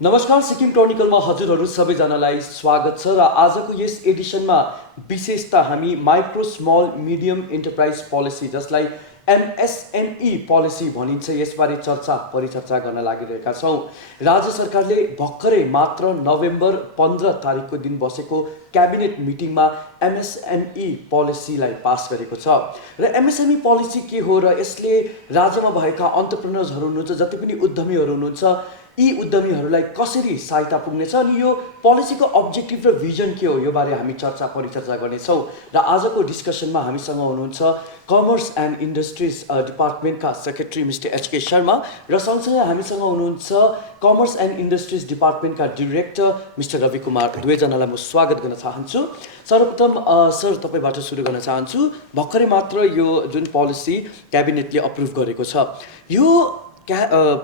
नमस्कार, सिक्किम क्रोनिकलमा हजुरहरू सबैजनालाई स्वागत छ र आजको यस एडिसनमा विशेषता हामी micro small medium enterprise policy जसलाई एमएसएमई पोलिसी भनिन्छ यसबारे परिचर्चा गर्न लागिरहेका छौँ। राज्य सरकारले भर्खरै मात्र नोभेम्बर 15 तारिकको दिन बसेको क्याबिनेट मिटिङमा एमएसएमई पोलिसीलाई पास गरेको छ र एमएसएमई पोलिसी के हो र यसले राज्यमा भएका एन्टरप्रेन्योर्सहरू हुनुहुन्छ, जति पनि उद्यमीहरू हुनुहुन्छ, यी उद्यमीहरूलाई कसरी सहायता पुग्नेछ अनि यो पोलिसीको अब्जेक्टिभ र भिजन के हो यो बारे हामी परिचर्चा गर्नेछौँ। र आजको डिस्कसनमा हामीसँग हुनुहुन्छ कमर्स एन्ड इन्डस्ट्रिज डिपार्टमेन्टका सेक्रेटरी मिस्टर एचके शर्मा र सँगसँगै हामीसँग हुनुहुन्छ कमर्स एन्ड इन्डस्ट्रिज डिपार्टमेन्टका डिरेक्टर मिस्टर रवि कुमार। दुवैजनालाई म स्वागत गर्न चाहन्छु। सर्वप्रथम सर तपाईँबाट सुरु गर्न चाहन्छु। भर्खरै मात्र यो जुन पोलिसी क्याबिनेटले अप्रुभ गरेको छ, यो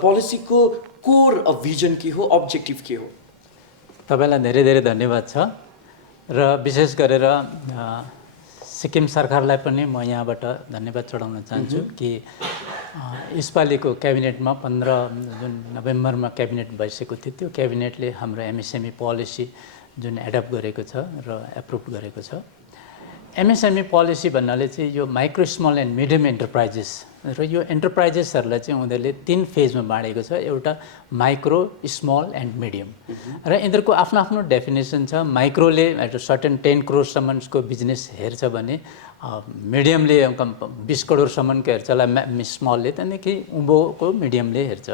पोलिसीको कोर भिजन के हो, अब्जेक्टिभ के हो? तपाईलाई धेरै धेरै धन्यवाद छ र विशेष गरेर सिक्किम सरकारलाई पनि म यहाँबाट धन्यवाद चढाउन चाहन्छु कि यसपालिको क्याबिनेटमा 15 जुन नोभेम्बरमा क्याबिनेट भइसकेको थियो, त्यो क्याबिनेटले हाम्रो एमएसएमई पोलिसी जुन एडप्ट गरेको छ र एप्रुभ गरेको छ। एमएसएमई पोलिसी भन्नाले चाहिँ यो micro small and medium enterprises र यो एन्टरप्राइजेसहरूलाई चाहिँ उनीहरूले 3 फेजमा बाँडेको छ। एउटा माइक्रो, स्मल एन्ड मिडियम र यिनीहरूको आफ्नो आफ्नो डेफिनेसन छ। माइक्रोले सर्टेन 10 करोडसम्मको बिजनेस हेर्छ भने मिडियमले 20 करोडसम्मको हेर्छ होला स्मलले, त्यहाँदेखि उँभोको मिडियमले हेर्छ।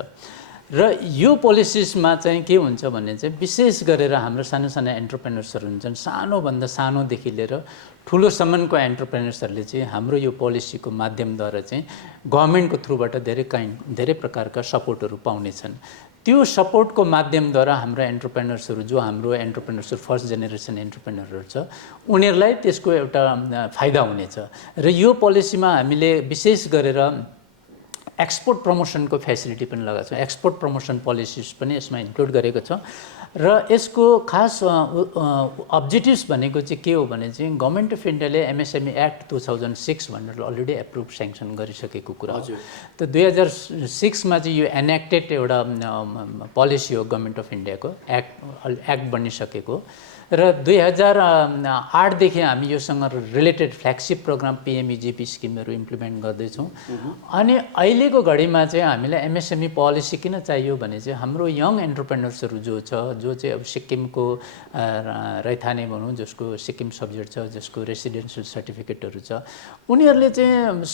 र यो पोलिसिसमा चाहिँ के हुन्छ भने चाहिँ विशेष गरेर हाम्रो सानो सानो एन्टरप्रेन्योर्सहरू हुन्छन्, सानोभन्दा सानोदेखि लिएर ठुलोसम्मको एन्टरप्रेन्योर्सहरूले चाहिँ हाम्रो यो पोलिसीको माध्यमद्वारा चाहिँ गभर्मेन्टको थ्रुबाट धेरै प्रकारका सपोर्टहरू पाउनेछन्। त्यो सपोर्टको माध्यमद्वारा हाम्रो एन्टरप्रेन्योर्सहरू जो हाम्रो एन्टरप्रेन्योर्सहरू फर्स्ट जेनेरेसन एन्टरप्रेन्योरहरू छ उनीहरूलाई त्यसको एउटा फाइदा हुनेछ। र यो पोलिसीमा हामीले विशेष गरेर एक्सपोर्ट प्रमोसनको फेसिलिटी पनि लगाएको छ। एक्सपोर्ट प्रमोसन पोलिसिस पनि यसमा इन्क्लुड गरेको छ र यसको खास अब्जेक्टिभ्स भनेको चाहिँ के हो भने चाहिँ गभर्मेन्ट अफ इन्डियाले एमएसएमई एक्ट 2006 भनेर अलरेडी एप्रुभ स्याङ्सन गरिसकेको कुरा हो। त 2006मा चाहिँ यो एनेक्टेड एउटा पोलिसी हो गभर्मेन्ट अफ इन्डियाको, एक्ट बनिसकेको र 2008देखि हामी योसँग रिलेटेड फ्ल्यागसिप प्रोग्राम पिएमइजिपी स्किमहरू इम्प्लिमेन्ट गर्दैछौँ। अनि अहिलेको घडीमा चाहिँ हामीलाई एमएसएमई पोलिसी किन चाहियो भने चाहिँ हाम्रो यङ एन्टरप्रेन्योर्सहरू जो चाहिँ अब सिक्किमको रैथाने भनौँ, जसको सिक्किम सब्जेक्ट छ, जसको रेसिडेन्सियल सर्टिफिकेटहरू छ, उनीहरूले चाहिँ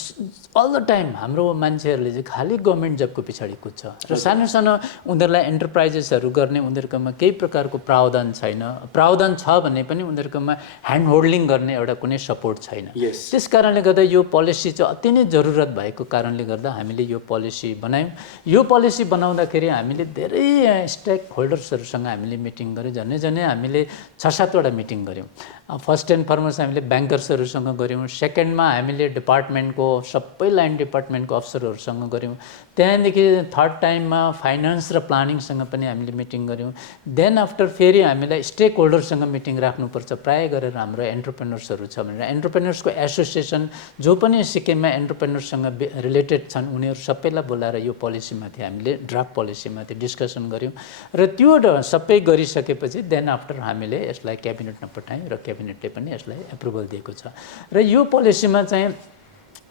अल द टाइम हाम्रो मान्छेहरूले चाहिँ खालि गभर्मेन्ट जबको पछाडि कुद्छ र सानो सानो उनीहरूलाई एन्टरप्राइजेसहरू गर्ने उनीहरूकोमा केही प्रकारको प्रावधान छैन। प्रावधान छ भने पनि उनीहरूकोमा ह्यान्ड होल्डिङ गर्ने एउटा कुनै सपोर्ट छैन। त्यस कारणले गर्दा यो पोलिसी चाहिँ अति नै जरुरत भएको कारणले गर्दा हामीले यो पोलिसी बनायौँ। यो पोलिसी बनाउँदाखेरि हामीले धेरै स्टेक होल्डर्सहरूसँग हामीले मिटिङ गऱ्यौँ। झन्डै हामीले 6-7वटा मिटिङ गऱ्यौँ। फर्स्ट एन्ड फर्मोस्ट हामीले ब्याङ्कर्सहरूसँग गऱ्यौँ। सेकेन्डमा हामीले डिपार्टमेन्टको सबै लाइन डिपार्टमेन्टको अफसरहरूसँग गऱ्यौँ। त्यहाँदेखि थर्ड टाइममा फाइनेन्स र प्लानिङसँग पनि हामीले मिटिङ गऱ्यौँ। देन आफ्टर फेरि हामीलाई स्टेक होल्डरसँग मिटिङ राख्नुपर्छ। प्रायः गरेर हाम्रो एन्टरप्रेन्योर्सहरू छ भनेर एन्टरप्रेन्योर्सको एसोसिएसन जो पनि सिक्किममा एन्टरप्रेन्योर्ससँग रिलेटेड छन् उनीहरू सबैलाई बोलाएर यो पोलिसीमाथि हामीले ड्राफ्ट पोलिसीमाथि डिस्कसन गऱ्यौँ र त्यो सबै गरिसकेपछि देन आफ्टर हामीले यसलाई क्याबिनेटमा पठायौँ र क्याबिनेटले पनि यसलाई एप्रुभल दिएको छ। र यो पोलिसीमा चाहिँ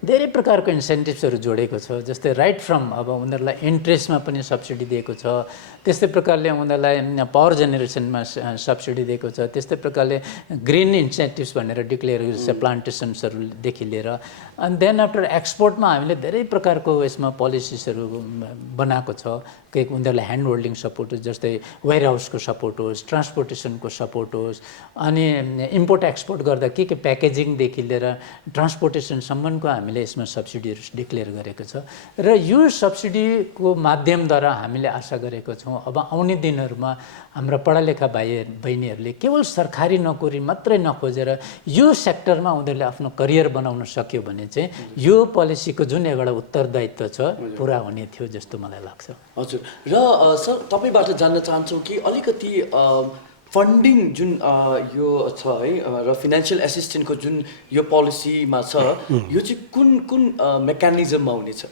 धेरै प्रकारको इन्सेन्टिभ्सहरू जोडेको छ। जस्तै राइट फ्रम अब उनीहरूलाई इन्ट्रेस्टमा पनि सब्सिडी दिएको छ, त्यस्तै प्रकारले उनीहरूलाई पावर जेनेरेसनमा सब्सिडी दिएको छ, त्यस्तै प्रकारले ग्रिन इन्सेन्टिभ्स भनेर डिक्लेयर गरेको छ प्लान्टेसन्सहरूदेखि लिएर। अनि देन आफ्टर एक्सपोर्टमा हामीले धेरै प्रकारको यसमा पोलिसिसहरू बनाएको छ कि उनीहरूलाई ह्यान्ड होल्डिङ सपोर्ट होस्, जस्तै वेयर हाउसको सपोर्ट होस्, ट्रान्सपोर्टेसनको सपोर्ट होस्, अनि इम्पोर्ट एक्सपोर्ट गर्दा के प्याकेजिङदेखि लिएर ट्रान्सपोर्टेसनसम्मको हामीले यसमा सब्सिडीहरू डिक्लेयर गरेको छ। र यो सब्सिडीको माध्यमद्वारा हामीले आशा गरेको छौँ अब आउने दिनहरूमा हाम्रा पढालेखा भाइ बहिनीहरूले केवल सरकारी नोकरी मात्रै नखोजेर यो सेक्टरमा उनीहरूले आफ्नो करियर बनाउन सक्यो भने चाहिँ यो पोलिसीको जुन एउटा उत्तरदायित्व छ पुरा हुने थियो जस्तो मलाई लाग्छ। हजुर। र सर तपाईँबाट जान्न चाहन्छौँ कि अलिकति फन्डिङ जुन यो छ है र फाइनेन्शियल एसिस्टेन्टको जुन यो पोलिसीमा छ यो चाहिँ कुन मेकानिजममा हुनेछ?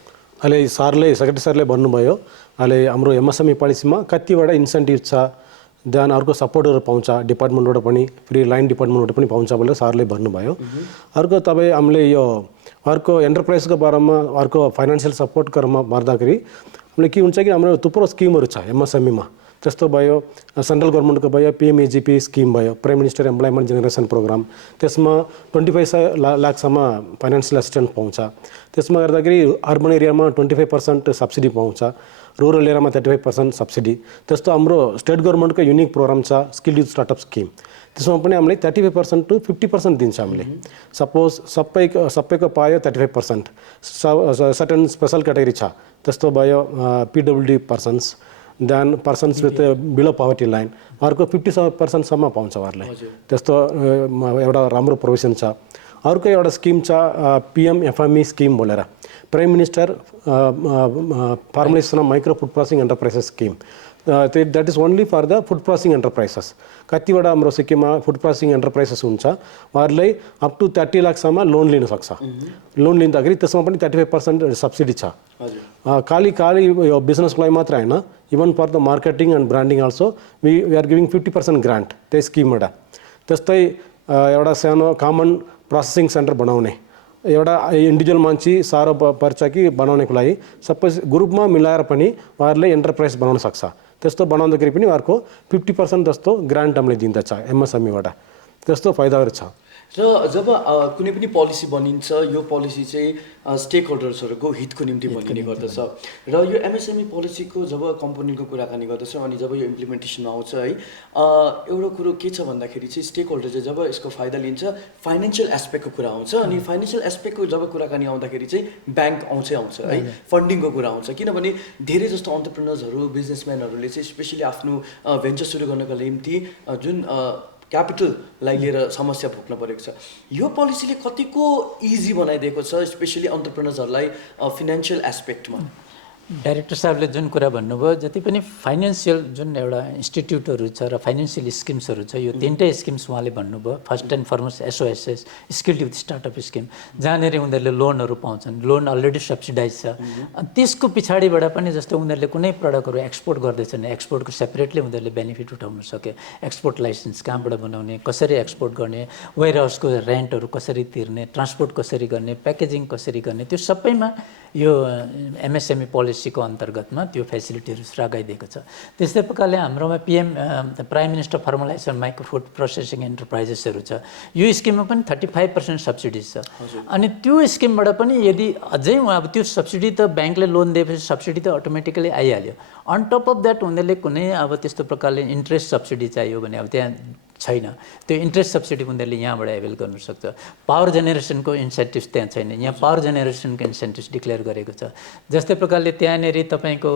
अहिले सेक्रेटरी सरले भन्नुभयो अहिले हाम्रो एमएसएमई पोलिसीमा कतिवटा इन्सेन्टिभ छ देन अर्को सपोर्टहरू पाउँछ डिपार्टमेन्टबाट पनि फ्री लाइन डिपार्टमेन्टबाट पनि पाउँछ भनेर सरले भन्नुभयो अर्को तपाईँ हामीले यो अर्को एन्टरप्राइजको बारेमा अर्को फाइनेन्सियल सपोर्टको बारेमा भन्दाखेरि हामीले के हुन्छ कि हाम्रो थुप्रो स्किमहरू छ एमएसएमईमा त्यस्तो भयो सेन्ट्रल गभर्मेन्टको भयो पिएमएजिपी स्किम भयो prime minister employment generation programme त्यसमा 25 लाखसम्म फाइनेन्सियल एसिस्टेन्स पाउँछ त्यसमा गर्दाखेरि अर्बन एरियामा 25% सब्सिडी पाउँछ रुरल एरियामा 35% सब्सिडी त्यस्तो हाम्रो स्टेट गभर्मेन्टको युनिक प्रोग्राम छ स्किल युथ स्टार्टअप स्किम त्यसमा पनि हामीले 35% to 50% दिन्छ हामीले सपोज सबैको पायो 35% सर्टेन स्पेसल क्याटेगोरी छ त्यस्तो भयो PWD persons then persons with below poverty line अर्को 50% पाउँछ उहाँहरूले त्यस्तो एउटा राम्रो प्रोभिजन छ अर्को एउटा स्किम छ पिएमएफएमई स्किम भनेर prime minister formulation of micro food processing enterprises scheme that is only for the food processing enterprises कतिवटा हाम्रो सिक्किममा फुड प्रोसेसिङ एन्टरप्राइजेस हुन्छ उहाँहरूले अप टु 30 लाखसम्म लोन लिन सक्छ लोन लिँदाखेरि त्यसमा पनि 35% सब्सिडी छ खाली यो बिजनेसको लागि मात्र हैन even for the marketing and branding also we are giving 50% grant त्यही स्किमबाट त्यस्तै एउटा सानो कमन प्रोसेसिङ सेन्टर बनाउने एउटा इन्डिभिजुअल मान्छे साह्रो पर्छ कि बनाउनको लागि सबै ग्रुपमा मिलाएर पनि उहाँहरूले एन्टरप्राइज बनाउन सक्छ त्यस्तो बनाउँदाखेरि पनि उहाँहरूको 50% जस्तो ग्रान्ट हामीले दिँदछ एमएसएमईबाट त्यस्तो फाइदाहरू छ र जब कुनै पनि पोलिसी बनिन्छ यो पोलिसी चाहिँ स्टेक होल्डर्सहरूको हितको निम्ति बनिने गर्दछ र यो एमएसएमई पोलिसीको जब कम्पोनेन्टको कुराकानी गर्दछ अनि जब यो इम्प्लिमेन्टेसनमा आउँछ है एउटा कुरो के छ भन्दाखेरि चाहिँ स्टेक होल्डर चाहिँ जब यसको फाइदा लिन्छ फाइनेन्सियल एस्पेक्टको कुरा आउँछ अनि फाइनेन्सियल एस्पेक्टको जब कुराकानी आउँदाखेरि चाहिँ ब्याङ्क आउँछ है फन्डिङको कुरा आउँछ किनभने धेरै जस्तो अन्टरप्रेनर्सहरू बिजनेसम्यानहरूले चाहिँ स्पेसली आफ्नो भेन्चर सुरु गर्नको निम्ति जुन क्यापिटललाई लिएर समस्या भोग्न परेको छ यो पोलिसीले कतिको इजी बनाइदिएको छ स्पेसली अन्टरप्रेनर्सहरूलाई फाइनेन्सियल एस्पेक्टमा डाइरेक्टर साहबले जुन कुरा भन्नुभयो जति पनि फाइनेन्सियल जुन एउटा इन्स्टिट्युटहरू छ र फाइनेन्सियल स्किम्सहरू छ यो तिनटै स्किम्स उहाँले भन्नुभयो first and foremost SOSS skill youth startup scheme जहाँनिर उनीहरूले लोनहरू पाउँछन् लोन अलरेडी सब्सिडाइज छ त्यसको पछाडिबाट पनि जस्तो उनीहरूले कुनै प्रडक्टहरू एक्सपोर्ट गर्दैछन् एक्सपोर्टको सेपरेटली उनीहरूले बेनिफिट उठाउन सके एक्सपोर्ट लाइसेन्स कहाँबाट बनाउने कसरी एक्सपोर्ट गर्ने वेयर हाउसको रेन्टहरू कसरी तिर्ने ट्रान्सपोर्ट कसरी गर्ने प्याकेजिङ कसरी गर्ने त्यो सबैमा यो एमएसएमई पोलिसीको अन्तर्गतमा त्यो फेसिलिटीहरू लगाइदिएको छ त्यस्तै प्रकारले हाम्रोमा prime minister formalisation micro food processing एन्टरप्राइजेसहरू छ यो स्किममा पनि 35% सब्सिडिज छ अनि त्यो स्किमबाट पनि यदि अझै अब त्यो सब्सिडी त ब्याङ्कले लोन दिएपछि सब्सिडी त अटोमेटिकली आइहाल्यो अन टप अफ द्याट उनीहरूले कुनै अब त्यस्तो प्रकारले इन्ट्रेस्ट सब्सिडी चाहियो भने अब त्यहाँ छैन त्यो इन्ट्रेस्ट सब्सिडी उनीहरूले यहाँबाट एभेल गर्न सक्छ पावर जेनेरेसनको इन्सेन्टिभ्स त्यहाँ छैन यहाँ पावर जेनेरेसनको इन्सेन्टिभ्स डिक्लेयर गरेको छ जस्तै प्रकारले त्यहाँनिर तपाईँको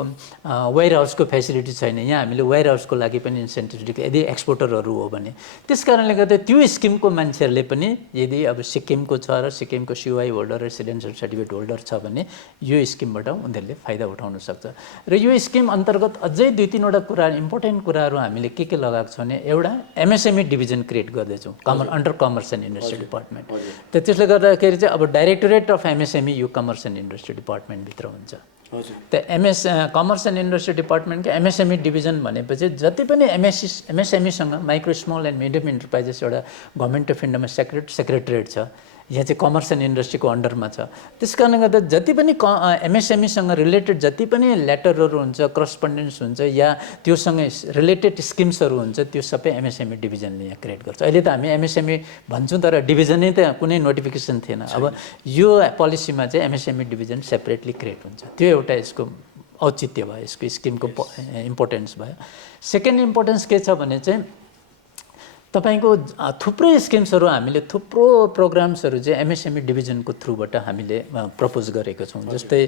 वेयर हाउसको फेसिलिटी छैन यहाँ हामीले वेयर हाउसको लागि पनि इन्सेन्टिभ्स डिक्लेयर यदि एक्सपोर्टरहरू हो भने त्यस कारणले गर्दा त्यो स्किमको मान्छेहरूले पनि यदि अब सिक्किमको छ र सिक्किमको सिवाई होल्डर रेसिडेन्सियल सर्टिफिकेट होल्डर छ भने यो स्किमबाट उनीहरूले फाइदा उठाउन सक्छ र यो स्किम अन्तर्गत अझै 2-3वटा कुरा इम्पोर्टेन्ट कुराहरू हामीले के लगाएको छ भने एउटा एमएसएमई डिभिजन क्रिएट गर्दैछौँ under commerce and industry department त त्यसले गर्दाखेरि चाहिँ अब डाइरेक्टोरेट अफ एमएसएमई यो कमर्स एन्ड इन्डस्ट्री डिपार्टमेन्टभित्र हुन्छ त कमर्स एन्ड इन्डस्ट्री डिपार्टमेन्टको एमएसएमई डिभिजन भनेपछि जति पनि एमएसएमईसँग micro small and medium enterprises एउटा गभर्मेन्ट अफ इन्डियामा सेक्रेटरिएट छ यहाँ चाहिँ कमर्स एन्ड इन्डस्ट्रीको अन्डरमा छ त्यस कारणले गर्दा जति पनि एमएसएमईसँग रिलेटेड जति पनि लेटरहरू हुन्छ करस्पोन्डेन्स हुन्छ या त्योसँग रिलेटेड स्किम्सहरू हुन्छ त्यो सबै एमएसएमई डिभिजनले यहाँ क्रिएट गर्छ अहिले त हामी एमएसएमई भन्छौँ तर डिभिजनै त कुनै नोटिफिकेसन थिएन अब यो पोलिसीमा चाहिँ एमएसएमई डिभिजन सेपरेटली क्रिएट हुन्छ त्यो एउटा यसको औचित्य भयो यसको स्किमको इम्पोर्टेन्स भयो सेकेन्ड इम्पोर्टेन्स के छ भने चाहिँ तपाईको थुप्रै स्किम्सहरू हामीले थुप्रो प्रोग्राम्सहरू चाहिँ एमएसएमई डिभिजनको थ्रुबाट हामीले प्रपोज गरेको छौँ जस्तै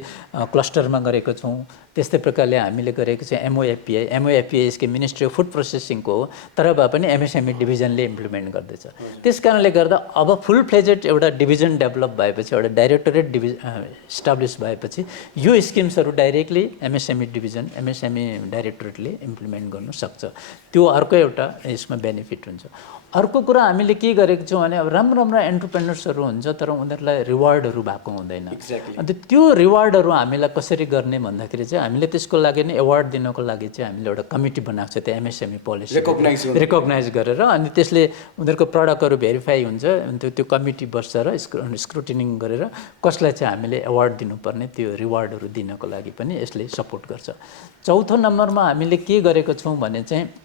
क्लस्टरमा गरेको छौँ त्यस्तै प्रकारले हामीले गरेको चाहिँ एमओएफपीआई स्किम मिनिस्ट्री अफ फुड प्रोसेसिङको हो तर भए पनि एमएसएमई डिभिजनले इम्प्लिमेन्ट गर्दैछ त्यस कारणले गर्दा अब फुल फ्लेजेड एउटा डिभिजन डेभलप भएपछि एउटा डाइरेक्टोरेट इस्टाब्लिस भएपछि यो स्किम्सहरू डाइरेक्टली एमएसएमई डिभिजन एमएसएमई डाइरेक्टोरेटले इम्प्लिमेन्ट गर्न सक्छ त्यो अर्को एउटा यसमा बेनिफिट हुन्छ अर्को कुरा हामीले के गरेको छौँ भने अब राम्रो राम्रो एन्टरप्रेनर्सहरू हुन्छ तर उनीहरूलाई रिवार्डहरू भएको हुँदैन। अन्त त्यो रिवार्डहरू हामीलाई कसरी गर्ने भन्दाखेरि चाहिँ हामीले त्यसको लागि नै एवार्ड दिनको लागि चाहिँ हामीले एउटा कमिटी बनाएको छ, त्यो एमएसएमई पोलिसी रिकग्नाइज गरेर, अनि त्यसले उनीहरूको प्रडक्टहरू भेरिफाई हुन्छ, अन्त त्यो कमिटी बस्छ र स्क्रुटिनिङ गरेर कसलाई चाहिँ हामीले एवार्ड दिनुपर्ने त्यो रिवार्डहरू दिनको लागि पनि यसले सपोर्ट गर्छ। चौथो नम्बरमा हामीले के गरेको छौँ भने चाहिँ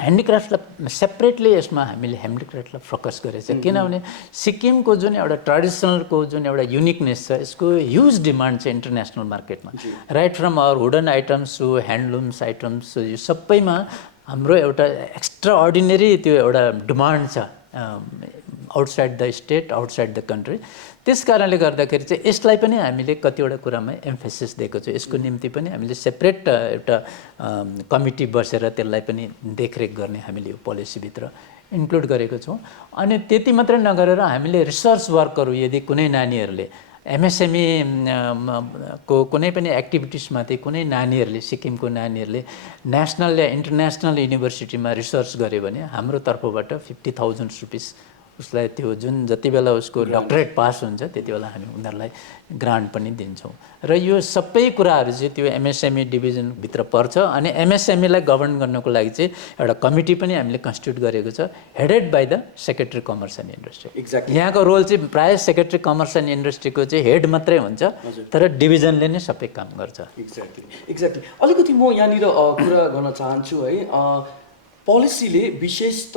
ह्यान्डिक्राफ्टलाई सेपरेटली यसमा हामीले ह्यान्डिक्राफ्टलाई फोकस गरेको छ, किनभने सिक्किमको जुन एउटा ट्रेडिसनलको जुन एउटा युनिकनेस छ यसको ह्युज डिमान्ड छ इन्टरनेसनल मार्केटमा। Right from our wooden items to handlooms items, यो सबैमा हाम्रो एउटा एक्स्ट्रा अर्डिनेरी त्यो एउटा डिमान्ड छ outside the state, outside the country. त्यस कारणले गर्दाखेरि चाहिँ यसलाई पनि हामीले कतिवटा कुरामा एम्फेसिस दिएको छ। यसको निम्ति पनि हामीले सेपरेट एउटा कमिटी बसेर त्यसलाई पनि देखरेख गर्ने हामीले यो पोलिसीभित्र इन्क्लुड गरेको छौँ। अनि त्यति मात्रै नगरेर हामीले रिसर्च वर्कहरू यदि कुनै नानीहरूले एमएसएमई को कुनै पनि एक्टिभिटिजमाथि कुनै नानीहरूले, सिक्किमको नानीहरूले नेसनल या इन्टरनेसनल युनिभर्सिटीमा रिसर्च गर्यो भने हाम्रो तर्फबाट 50,000 रुपिस उसलाई त्यो जुन जति बेला उसको डक्टरेट पास हुन्छ त्यति बेला हामी उनीहरूलाई ग्रान्ट पनि दिन्छौँ। र यो सबै कुराहरू चाहिँ त्यो एमएसएमई डिभिजनभित्र पर्छ। अनि एमएसएमईलाई गभर्न गर्नको लागि चाहिँ एउटा कमिटी पनि हामीले कन्स्टिट्युट गरेको छ, headed by the secretary commerce and industry. यहाँको रोल चाहिँ प्रायः सेक्रेटरी कमर्स एन्ड इन्डस्ट्रीको चाहिँ हेड मात्रै हुन्छ, तर डिभिजनले नै सबै काम गर्छ। एक्ज्याक्टली। अलिकति म यहाँनिर कुरा गर्न चाहन्छु है, पोलिसीले विशेष त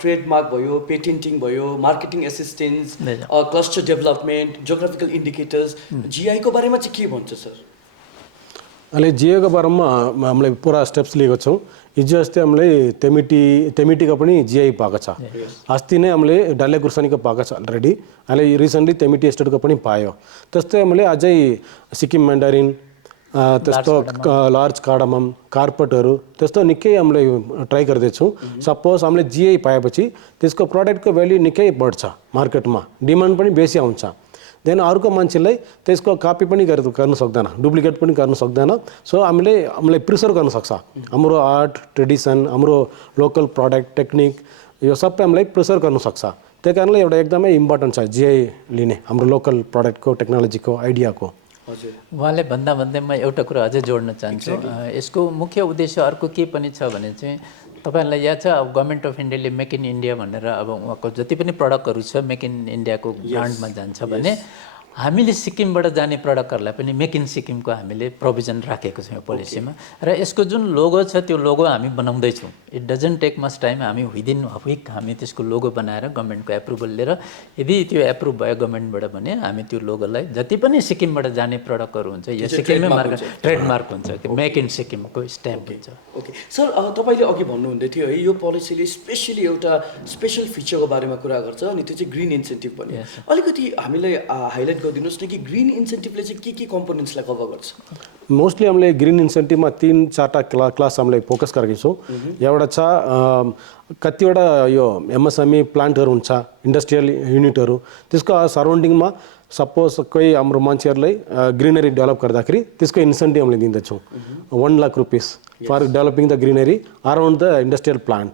ट्रेडमार्क भयो, पेटेन्टिङ भयो, marketing assistance, cluster development, geographical indicators, जीआईको बारेमा चाहिँ के भन्छ सर? अहिले जियोको बारेमा हामीले पुरा स्टेप्स लिएको छौँ। हिजो अस्ति हामीले तेमिटीको पनि जिआई पाएको छ, अस्ति नै हामीले डल्ले खुर्सानीको पाएको छ अलरेडी, अहिले रिसेन्टली तेमिटी एस्टेटको पनि पायो। त्यस्तै हामीले अझै सिक्किम म्यान्डारिन, त्यस्तो लार्ज कार्डमम, कार्पेटहरू, त्यस्तो निकै हामीले ट्राई गर्दैछौँ। सपोज हामीले जिआई पाएपछि त्यसको प्रडक्टको भ्याल्यू निकै बढ्छ, मार्केटमा डिमान्ड पनि बेसी आउँछ। देन अर्को मान्छेलाई त्यसको कपी पनि गर्नु सक्दैन, डुप्लिकेट पनि गर्नु सक्दैन। सो हामीलाई प्रिसर्भ गर्न सक्छ हाम्रो आर्ट ट्रेडिसन, हाम्रो लोकल प्रडक्ट टेक्निक, यो सबै हामीलाई प्रिसर्भ गर्नु सक्छ। त्यही कारणले एउटा एकदमै इम्पोर्टेन्ट छ जिआई लिने हाम्रो लोकल प्रडक्टको, टेक्नोलोजीको, आइडियाको। उहाँले भन्दै म एउटा कुरा अझै जोड्न चाहन्छु। यसको मुख्य उद्देश्य अर्को के पनि छ भने चाहिँ तपाईँहरूलाई याद छ अब गभर्मेन्ट अफ इन्डियाले मेक इन इन्डिया भनेर अब उहाँको जति पनि प्रडक्टहरू छ मेक इन इन्डियाको ब्रान्डमा जान्छ भने हामीले सिक्किमबाट जाने प्रडक्टहरूलाई पनि मेक इन सिक्किमको हामीले प्रोभिजन राखेको छौँ पोलिसीमा। र यसको जुन लोगो छ त्यो लोगो हामी बनाउँदैछौँ। It doesn't take much time, हामी विदिन अ विक हामी त्यसको लोगो बनाएर गभर्मेन्टको एप्रुभल लिएर, यदि त्यो एप्रुभ भयो गभर्मेन्टबाट भने हामी त्यो लोगोलाई जति पनि सिक्किमबाट जाने प्रडक्टहरू हुन्छ यो सिक्किममै मार्केट ट्रेडमार्क हुन्छ, मेक इन सिक्किमको स्ट्याम्प हुन्छ। ओके सर, तपाईँले अघि भन्नुहुँदै थियो है यो पोलिसीले स्पेसली एउटा स्पेसल फिचरको बारेमा कुरा गर्छ, अनि त्यो चाहिँ ग्रिन इन्सेन्टिभ भन्ने। अलिकति हामीलाई हाइलाइट दिनुहोस् न कि ग्रिन इन्सेन्टिभले चाहिँ के कम्पोनेन्ट्सलाई कभर गर्छ? मोस्टली हामीले ग्रिन इन्सेन्टिभमा 3-4टा क्लास हामीले फोकस गरेको छौँ। एउटा छ कतिवटा यो एमएसएमई प्लान्टहरू हुन्छ, इन्डस्ट्रियल युनिटहरू, त्यसको सराउन्डिङमा सपोज कोही हाम्रो मान्छेहरूलाई ग्रिनरी डेभलप गर्दाखेरि त्यसको इन्सेन्टिभ हामीले दिँदैछौँ 1 lakh rupees for developing the greenery around the industrial plant.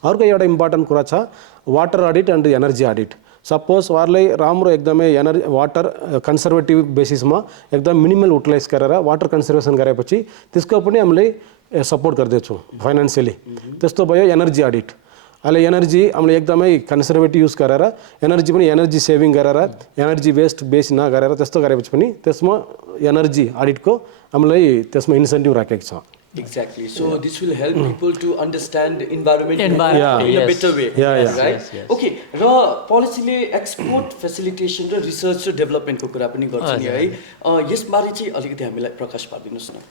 अर्को एउटा इम्पोर्टेन्ट कुरा छ water audit and energy audit. Suppose उहाँहरूलाई राम्रो एकदमै वाटर कन्जर्भेटिभ बेसिसमा एकदम मिनिमल युटिलाइज गरेर वाटर कन्जर्भेसन गरेपछि त्यसको पनि हामीले सपोर्ट गर्दैछौँ फाइनेन्सियली। त्यस्तो भयो एनर्जी अडिट। अहिले एनर्जी हामीले एकदमै कन्जर्भेटिभ युज गरेर एनर्जी पनि एनर्जी सेभिङ गरेर एनर्जी वेस्ट बेसी नगरेर त्यस्तो गरेपछि पनि त्यसमा एनर्जी अडिटको हामीलाई त्यसमा इन्सेन्टिभ राखेको छ। Exactly. So this will help people to understand the environment in a better way. Right? Okay. र पोलिसीले एक्सपोर्ट फेसिलिटेसन र रिसर्च र डेभलपमेन्टको कुरा पनि गर्छ नि है। यसबारे चाहिँ अलिकति हामीलाई प्रकाश पारिदिनुहोस् न।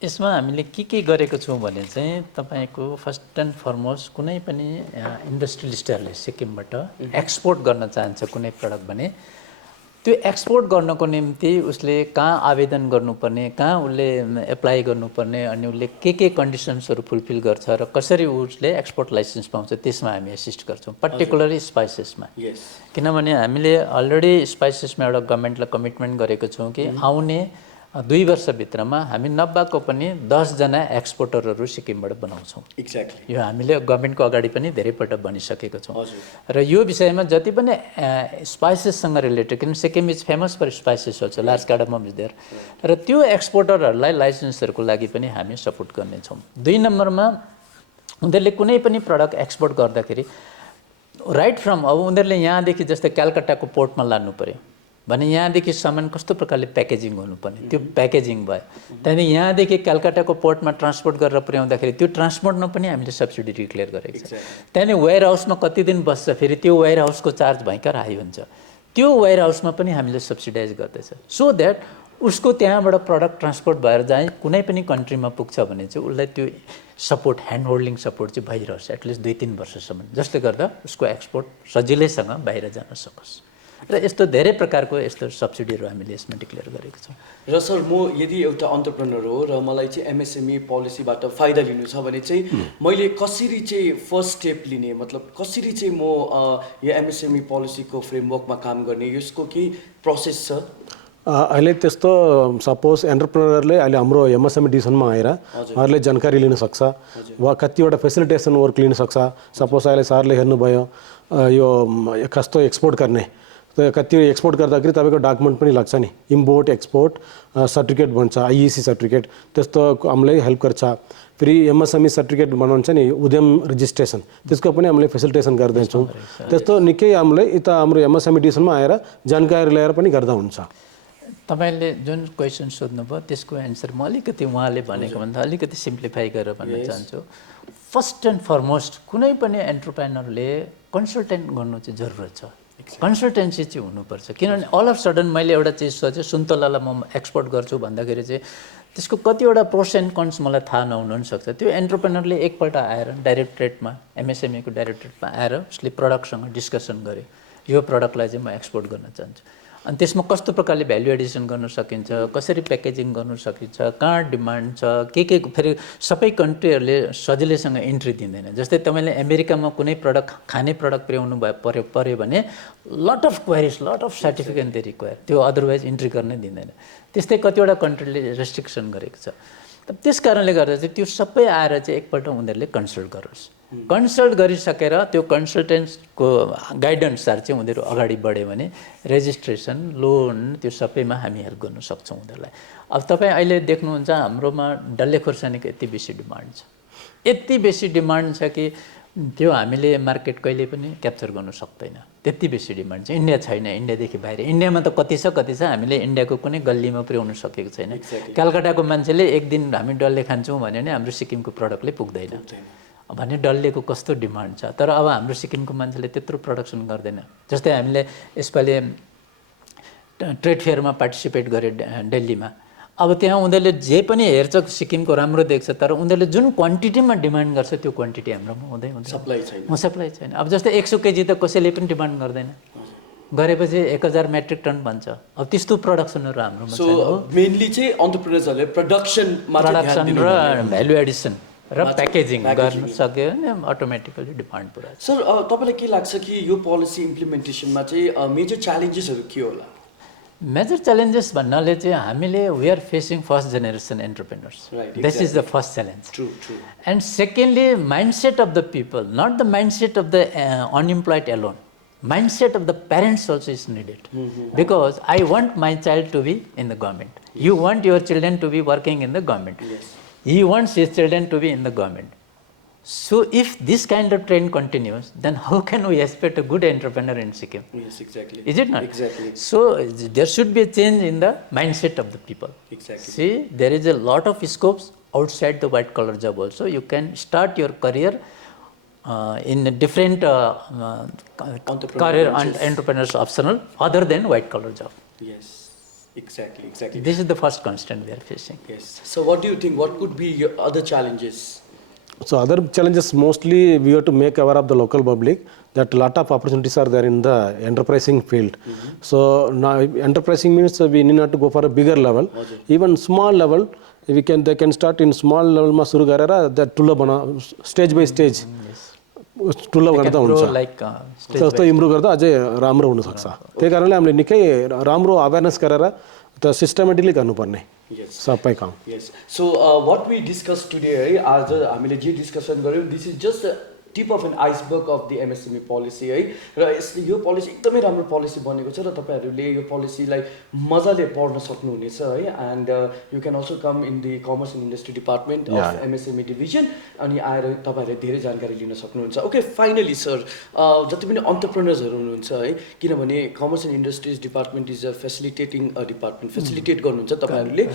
यसमा हामीले के गरेको छौँ भने चाहिँ तपाईँको फर्स्ट एन्ड फरमोस्ट कुनै पनि इन्डस्ट्रियलिस्टहरूले सिक्किमबाट एक्सपोर्ट गर्न चाहन्छ कुनै प्रडक्ट भने त्यो एक्सपोर्ट गर्नको निम्ति उसले कहाँ आवेदन गर्नुपर्ने, कहाँ उसले एप्लाई गर्नुपर्ने, अनि उसले के कन्डिसन्सहरू फुलफिल गर्छ र कसरी उसले एक्सपोर्ट लाइसेन्स पाउँछ त्यसमा हामी एसिस्ट गर्छौँ, पर्टिकुलरली स्पाइसेसमा। किनभने हामीले अलरेडी स्पाइसेसमा एउटा गभर्मेन्टलाई कमिटमेन्ट गरेको छौँ कि आउने 2 वर्षभित्रमा हामी नब्बाको पनि 10 जना एक्सपोर्टरहरू सिक्किमबाट बनाउँछौँ। एक्ज्याक्टली यो हामीले गभर्मेन्टको अगाडि पनि धेरैपल्ट भनिसकेको छौँ। हजुर। र यो विषयमा जति पनि स्पाइसेससँग रिलेटेड, किनभने Sikkim is famous for spices also, large cardamom is there, र त्यो एक्सपोर्टरहरूलाई लाइसेन्सहरूको लागि पनि हामी सपोर्ट गर्नेछौँ। 2 नम्बरमा उनीहरूले कुनै पनि प्रडक्ट एक्सपोर्ट गर्दाखेरि राइट फ्रम, अब उनीहरूले यहाँदेखि जस्तै कलकत्ताको पोर्टमा लानु पऱ्यो भने यहाँदेखि सामान कस्तो प्रकारले प्याकेजिङ हुनुपर्ने, त्यो प्याकेजिङ भयो। त्यहाँदेखि यहाँदेखि कलकत्ताको पोर्टमा ट्रान्सपोर्ट गरेर पुर्याउँदाखेरि त्यो ट्रान्सपोर्टमा पनि हामीले सब्सिडी डिक्लेयर गरेको छ। त्यहाँदेखि वेयर हाउसमा कति दिन बस्छ, फेरि त्यो वेयर हाउसको चार्ज भयङ्कर हाई हुन्छ, त्यो वेयर हाउसमा पनि हामीले सब्सिडाइज गर्दैछ, सो द्याट उसको त्यहाँबाट प्रडक्ट ट्रान्सपोर्ट भएर जहाँ कुनै पनि कन्ट्रीमा पुग्छ भने चाहिँ उसलाई त्यो सपोर्ट, ह्यान्ड होल्डिङ सपोर्ट चाहिँ भइरहन्छ एटलिस्ट 2-3 वर्षसम्म, जसले गर्दा उसको एक्सपोर्ट सजिलैसँग बाहिर जान सकोस्। र यस्तो धेरै प्रकारको यस्तो सब्सिडीहरू हामीले यसमा डिक्लेयर गरेको छौँ। र सर, म यदि एउटा अन्टरप्रेनर हो र मलाई चाहिँ एमएसएमई पोलिसीबाट फाइदा लिनु छ भने चाहिँ मैले कसरी चाहिँ फर्स्ट स्टेप लिने, मतलब कसरी चाहिँ म यो एमएसएमई पोलिसीको फ्रेमवर्कमा काम गर्ने, यसको केही प्रोसेस छ? अहिले त्यस्तो सपोज एन्टरप्रेनरले अहिले हाम्रो एमएसएमई डिभिजनमा आएर उहाँहरूले जानकारी लिन सक्छ वा कतिवटा फेसिलिटेसन वर्क लिन सक्छ। सपोज अहिले सरले हेर्नुभयो यो कस्तो एक्सपोर्ट गर्ने, कति एक्सपोर्ट गर्दाखेरि तपाईँको डकुमेन्ट पनि लाग्छ नि, इम्पोर्ट एक्सपोर्ट सर्टिफिकेट भन्छ, आइइसी सर्टिफिकेट, त्यस्तो हामीलाई हेल्प गर्छ। फेरि एमएसएमई सर्टिफिकेट बनाउँछ नि, उद्यम रेजिस्ट्रेसन, त्यसको पनि हामीले फेसिलिटेसन गर्दैछौँ। त्यस्तो निकै हामीले यता हाम्रो एमएसएमई डिभिजनमा आएर जानकारी लिएर पनि गर्दा हुन्छ। तपाईँले जुन क्वेसन सोध्नुभयो त्यसको एन्सर म अलिकति उहाँले भनेको भन्दा अलिकति सिम्प्लिफाई गरेर भन्न चाहन्छु। फर्स्ट एन्ड फरमोस्ट कुनै पनि एन्टरप्रेनरले कन्सल्टेन्ट गर्नु चाहिँ जरुरत छ, कन्सल्टेन्सी चाहिँ हुनुपर्छ। किनभने अल अफ सडन मैले एउटा चिज सोचेँ सुन्तलालाई म एक्सपोर्ट गर्छु भन्दाखेरि चाहिँ त्यसको कतिवटा प्रोस एन्ड कन्स मलाई थाहा नहुन पनि सक्छ। त्यो एन्टरप्रेनरले एकपल्ट आएर डाइरेक्टरेटमा, एमएसएमईको डाइरेक्टरेटमा आएर उसले प्रडक्टसँग डिस्कसन गऱ्यो, यो प्रडक्टलाई चाहिँ म एक्सपोर्ट गर्न चाहन्छु, अनि त्यसमा कस्तो प्रकारले भ्यालु एडिसन गर्न सकिन्छ, कसरी प्याकेजिङ गर्न सकिन्छ, कहाँ डिमान्ड छ, के फेरि सबै कन्ट्रीहरूले सजिलैसँग इन्ट्री दिँदैन। जस्तै तपाईँले अमेरिकामा कुनै प्रडक्ट, खाने प्रडक्ट पुर्याउनु पर्यो भने lot of queries, lot of certificate they require, त्यो अदरवाइज इन्ट्री गर्नै दिँदैन। त्यस्तै कतिवटा कन्ट्रीले रेस्ट्रिक्सन गरेको छ। त्यस कारणले गर्दा चाहिँ त्यो सबै आएर चाहिँ एकपल्ट उनीहरूले कन्सल्ट गरोस्, कन्सल्ट गरिसकेर त्यो कन्सल्टेन्टको गाइडेन्सहरू चाहिँ उनीहरू अगाडि बढ्यो भने रेजिस्ट्रेसन, लोन, त्यो सबैमा हामी हेल्प गर्न सक्छौँ उनीहरूलाई। अब तपाईँ अहिले देख्नुहुन्छ हाम्रोमा डल्ले खोर्सानीको यति बेसी डिमान्ड छ, यति बेसी डिमान्ड छ कि त्यो हामीले मार्केट कहिले पनि क्याप्चर गर्नु सक्दैन, त्यति बेसी डिमान्ड छ। इन्डिया छैन, इन्डियादेखि बाहिर, इन्डियामा त कति छ हामीले इन्डियाको कुनै गल्लीमा पुर्याउन सकेको छैन। कलकत्ताको मान्छेले एक दिन हामी डल्ले खान्छौँ भने नि हाम्रो सिक्किमको प्रडक्टले पुग्दैन भने डल्लेको कस्तो डिमान्ड छ। तर अब हाम्रो सिक्किमको मान्छेले त्यत्रो प्रडक्सन गर्दैन। जस्तै हामीले यसपालि ट्रेड फेयरमा पार्टिसिपेट गरे दिल्लीमा, अब त्यहाँ उनीहरूले जे पनि हेर्छ सिक्किमको राम्रो देख्छ, तर उनीहरूले जुन क्वान्टिटीमा डिमान्ड गर्छ त्यो क्वान्टिटी हाम्रोमा हुँदैन, सप्लाई छैन। सप्लाई छैन। अब जस्तै 100 केजी त कसैले पनि डिमान्ड गर्दैन, गरेपछि 1000 मेट्रिक टन भन्छ। अब त्यस्तो प्रडक्सनहरू हाम्रोमा छैन। सो मेनली चाहिँ एन्टरप्रेनर्सहरूले प्रोडक्सन र भ्यालु एडिसन र प्याकेजिङ गर्न सक्यो भने अटोमेटिकली डिमान्ड पुरा। सर, तपाईँलाई के लाग्छ कि यो पोलिसी इम्प्लिमेन्टेसनमा चाहिँ मेजर च्यालेन्जेसहरू के होला? मेजर च्यालेन्जेस भन्नाले चाहिँ हामीले we are facing first generation entrepreneurs, this is the first challenge. And secondly mindset of the people, not the mindset of the unemployed alone, mindset of the parents also is needed, because I want my child to be in the government, you want your children to be working in the government, he wants his children to be in the government. So if this kind of trend continues, then how can we expect a good entrepreneur in Sikkim? Yes, exactly. Is it not? Exactly. So there should be a change in the mindset of the people. Exactly. See, there is a lot of scopes outside the white collar job also. You can start your career in a different career and entrepreneurs optional other than white collar job. Yes, exactly. This is the first constant we are facing. Yes. So what do you think? What could be your other challenges? So other challenges, mostly we have to make aware of the local public that a lot of opportunities are there in the enterprising field. So now enterprising means we need not to go for a bigger level. Even small level, they can start in small level ma suru garera that tula bana stage by stage. टुलअप गर्दा हुन्छ like जस्तो improve गर्दा अझै राम्रो हुनसक्छ त्यही कारणले हामीले निकै राम्रो अवेरनेस गरेर त सिस्टमेटिकली गर्नुपर्ने सबै काम यस so what we discuss today है आज हामीले जे डिस्कसन गऱ्यौँ this is just tip of an iceberg of the MSME policy है र यो पोलिसी एकदमै राम्रो पोलिसी बनेको छ र तपाईँहरूले यो पोलिसीलाई मजाले पढ्न सक्नुहुनेछ है and you can also com in the commerce and industry department of MSME division अनि आएर तपाईँहरूले धेरै जानकारी लिन सक्नुहुन्छ ओके फाइनली सर जति पनि अन्टरप्रेनर्सहरू हुनुहुन्छ है किनभने commerce and industries department is a facilitating department facilitate गर्नुहुन्छ तपाईँहरूले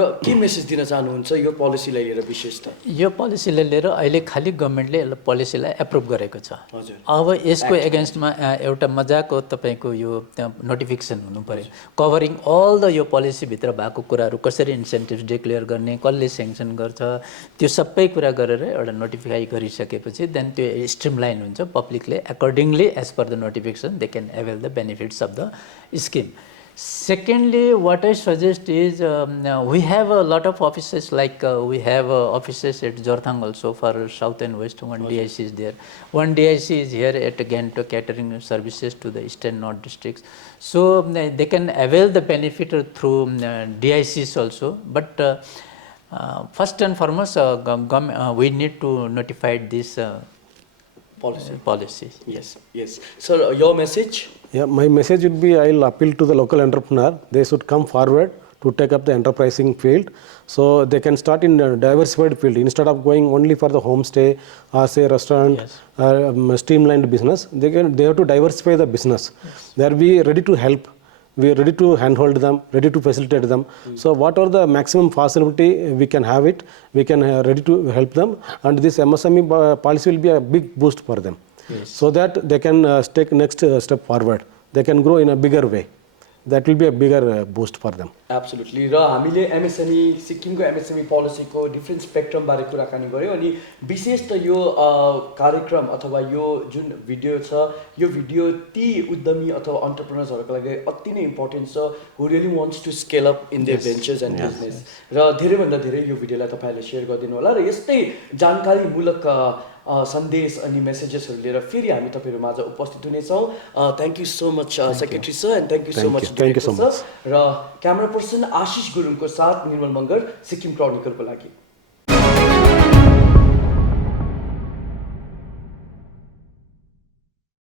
र के मेसेज दिन चाहनुहुन्छ यो पोलिसीलाई लिएर विशेष त यो पोलिसीलाई लिएर अहिले खालि गभर्मेन्टले यसलाई पोलिसीलाई एप्रुभ गरेको छ अब यसको एगेन्स्टमा एउटा मजाको तपाईँको यो नोटिफिकेसन हुनु पर्यो कभरिङ अल द यो पोलिसीभित्र भएको कुराहरू कसरी इन्सेन्टिभ्स डिक्लेयर गर्ने कसले सेङ्सन गर्छ त्यो सबै कुरा गरेर एउटा नोटिफाई गरिसकेपछि देन त्यो स्ट्रिमलाइन हुन्छ पब्लिकले accordingly as per the notification they can avail the benefits of the scheme Secondly, what I suggest is we have a lot of offices like we have offices at Jorthang also for South and West. One DIC is there. One DIC is here at Gangtok catering services to the East and North districts. So they can avail the benefit through DICs also. But first and foremost, we need to notify this policy. Yes. Sir, your message? Yeah, my message would be I'll appeal to the local entrepreneur. They should come forward to take up the enterprising field. So they can start in a diversified field instead of going only for the homestay or say restaurant, streamlined business. They have to diversify the business. They are ready to help. We are ready to handhold them, ready to facilitate them. So what are the maximum facility we can have it, we can ready to help them, and this MSME policy will be a big boost for them. So that they can take next step forward. They can grow in a bigger way. That will be a bigger boost for them. Absolutely. र हामीले MSME सिक्किमको MSME पोलिसीको different spectrum बारे कुराकानी गऱ्यौँ अनि विशेष त यो कार्यक्रम अथवा यो जुन भिडियो छ यो भिडियो ती उद्यमी अथवा अन्टरप्रेनर्सहरूको लागि अति नै इम्पोर्टेन्ट छ who really wants to scale up in their ventures and business र धेरैभन्दा धेरै यो भिडियोलाई तपाईँहरूले सेयर गरिदिनु होला र यस्तै जानकारीमूलक सन्देश अनि मेसेजेसहरू लिएर फेरि हामी तपाईँहरू माझ उपस्थित हुनेछौँ thank you so much secretary sir and thank you so much र क्यामेरा पर्सन आशिष गुरुङको साथ निर्मल मगर सिक्किम क्रोनिकलको लागि